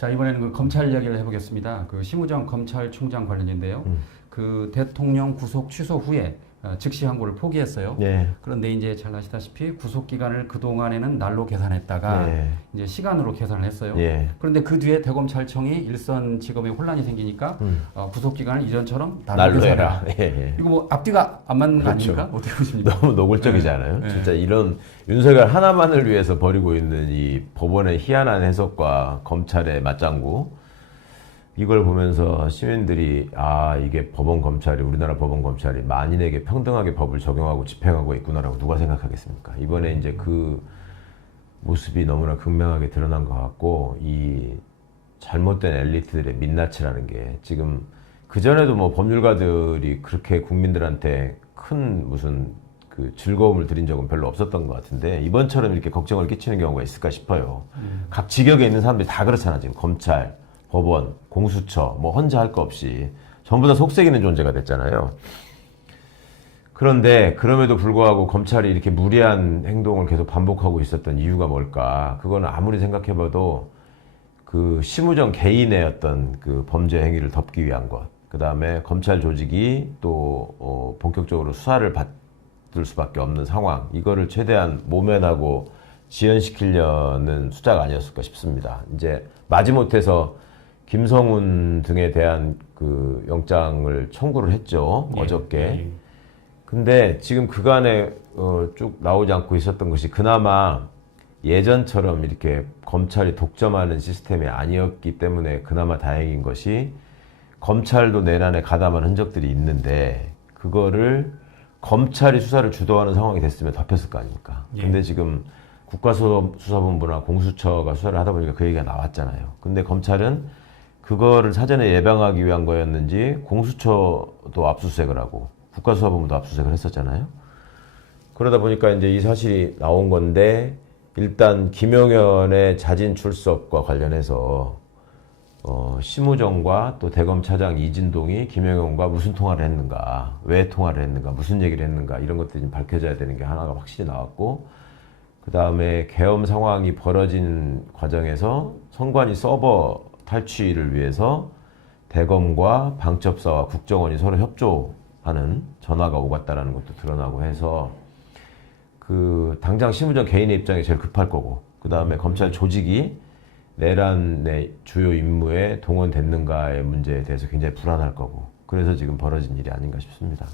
자, 이번에는 그 검찰 이야기를 해보겠습니다. 그 심우정 검찰총장 관련인데요. 그 대통령 구속 취소 후에 즉시 항고를 포기했어요. 네. 그런데 이제 잘 아시다시피 구속 기간을 그 동안에는 날로 계산했다가 네. 이제 시간으로 계산을 했어요. 예. 그런데 그 뒤에 대검찰청이 일선지검에 혼란이 생기니까 구속 기간을 이전처럼 날로 날로 계산해라. 해라. 예. 이거 뭐 앞뒤가 안 맞는 거 그렇죠. 아닙니까? 어떻게 보십니까? 너무 노골적이잖아요. 네. 진짜 이런 윤석열 하나만을 위해서 벌이고 있는 이 법원의 희한한 해석과 검찰의 맞장구, 이걸 보면서 시민들이 아, 이게 법원 검찰이, 우리나라 법원 검찰이 만인에게 평등하게 법을 적용하고 집행하고 있구나라고 누가 생각하겠습니까? 이번에 이제 그 모습이 너무나 극명하게 드러난 것 같고, 이 잘못된 엘리트들의 민낯이라는 게 지금 그전에도 뭐 법률가들이 그렇게 국민들한테 큰 무슨 그 즐거움을 드린 적은 별로 없었던 것 같은데, 이번처럼 이렇게 걱정을 끼치는 경우가 있을까 싶어요. 각 직역에 있는 사람들이 다 그렇잖아. 지금 검찰, 법원, 공수처, 뭐 혼자 할 거 없이 전부 다 속색이는 존재가 됐잖아요. 그런데 그럼에도 불구하고 검찰이 이렇게 무리한 행동을 계속 반복하고 있었던 이유가 뭘까? 그거는 아무리 생각해봐도 그 심우정 개인의 어떤 그 범죄 행위를 덮기 위한 것, 그 다음에 검찰 조직이 또 본격적으로 수사를 받을 수밖에 없는 상황, 이거를 최대한 모면하고 지연시키려는 수작 아니었을까 싶습니다. 이제 마지못해서 김성훈 등에 대한 그 영장을 청구를 했죠. 예, 어저께. 예. 근데 지금 그간에 쭉 나오지 않고 있었던 것이 그나마 예전처럼 이렇게 검찰이 독점하는 시스템이 아니었기 때문에 그나마 다행인 것이, 검찰도 내란에 가담한 흔적들이 있는데 그거를 검찰이 수사를 주도하는 상황이 됐으면 덮였을 거 아닙니까? 예. 근데 지금 국가수사본부나 공수처가 수사를 하다 보니까 그 얘기가 나왔잖아요. 근데 검찰은 그거를 사전에 예방하기 위한 거였는지 공수처도 압수수색을 하고 국가수사본부도 압수수색을 했었잖아요. 그러다 보니까 이제 이 사실이 나온 건데, 일단 김용현의 자진 출석과 관련해서 심우정과 또 대검 차장 이진동이 김용현과 무슨 통화를 했는가, 왜 통화를 했는가, 무슨 얘기를 했는가, 이런 것들이 좀 밝혀져야 되는 게 하나가 확실히 나왔고, 그 다음에 계엄 상황이 벌어진 과정에서 선관위 서버 탈취를 위해서 대검과 방첩사와 국정원이 서로 협조하는 전화가 오갔다라는 것도 드러나고 해서, 그 당장 심우정 개인의 입장이 제일 급할 거고, 그 다음에 검찰 조직이 내란의 주요 임무에 동원됐는가의 문제에 대해서 굉장히 불안할 거고, 그래서 지금 벌어진 일이 아닌가 싶습니다.